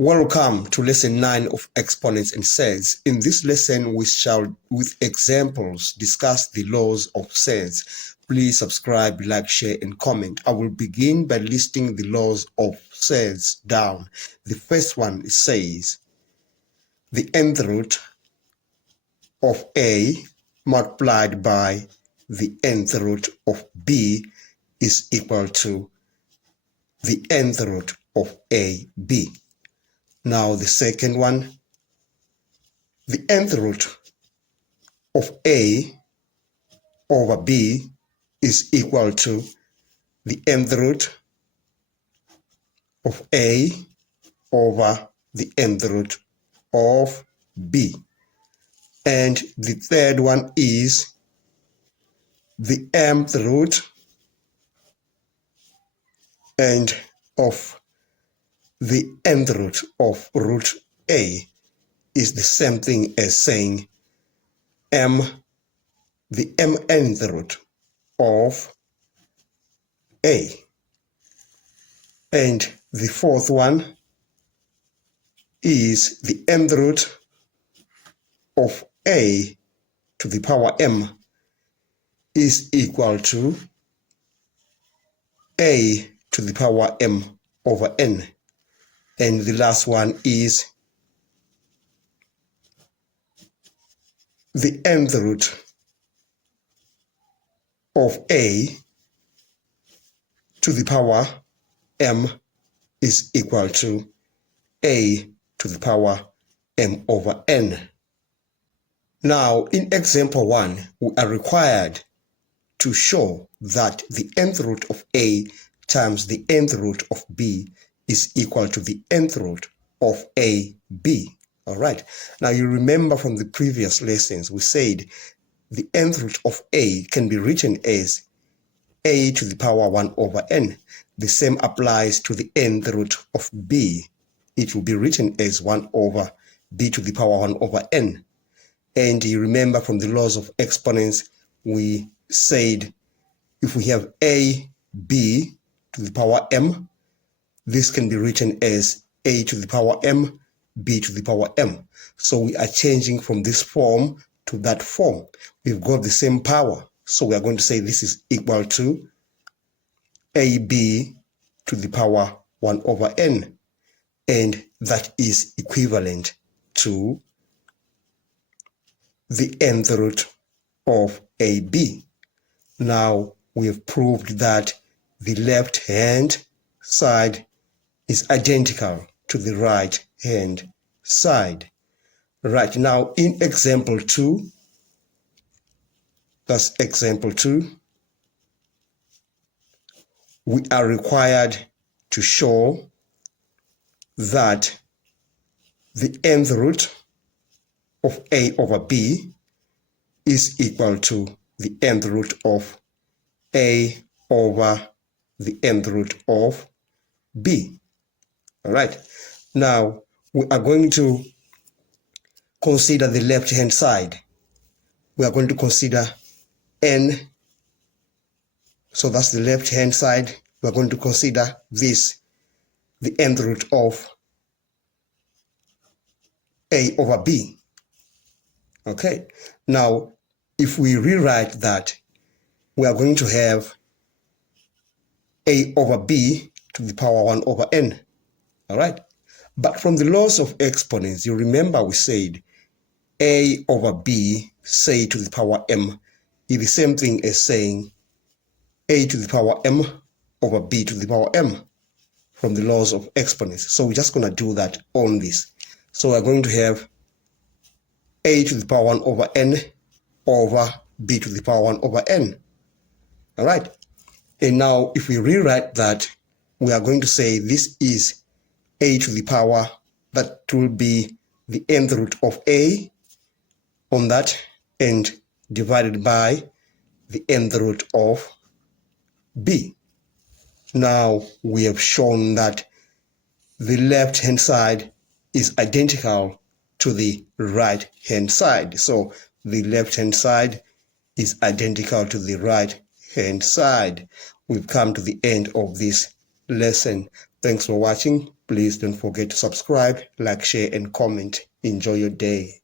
Welcome to lesson 9 of exponents and surds. In this lesson, we shall, with examples, discuss the laws of surds. Please subscribe, like, share, and comment. I will begin by listing the laws of surds down. The first one says, the nth root of A multiplied by the nth root of B is equal to the nth root of AB. Now the second one, the nth root of A over B is equal to the nth root of A over the nth root of B. And the third one is the mth root and of the nth root of root A is the same thing as saying the mnth root of A. And the fourth one is the nth root of A to the power m is equal to A to the power m over n. And the last one is the nth root of A to the power m is equal to A to the power m over n. Now, in example 1, we are required to show that the nth root of A times the nth root of B is equal to the nth root of AB. All right. Now you remember from the previous lessons, we said the nth root of A can be written as A to the power 1 over n. The same applies to the nth root of B. It will be written as 1 over B to the power 1 over n. And you remember from the laws of exponents, we said if we have A, B to the power m, this can be written as A to the power m, B to the power m. So we are changing from this form to that form. We've got the same power. So we are going to say this is equal to AB to the power 1 over n. And that is equivalent to the nth root of AB. Now we have proved that the left-hand side is identical to the right-hand side. Right, now in example 2, that's example 2, we are required to show that the nth root of A over B is equal to the nth root of A over the nth root of B. All right. Now, we are going to consider the left-hand side. We are going to consider n. So that's the left-hand side. We are going to consider this, the nth root of A over B. Okay. Now, if we rewrite that, we are going to have A over B to the power 1 over n. All right. But from the laws of exponents, you remember we said A over B, say to the power m, is the same thing as saying A to the power m over B to the power m from the laws of exponents. So we're just going to do that on this. So we're going to have A to the power 1 over n over B to the power 1 over n. All right. And now if we rewrite that, we are going to say this is A to the power, that will be the nth root of A on that, and divided by the nth root of B. Now we have shown that the left-hand side is identical to the right-hand side. So the left-hand side is identical to the right-hand side. We've come to the end of this lesson. Thanks for watching. Please don't forget to subscribe, like, share, and comment. Enjoy your day.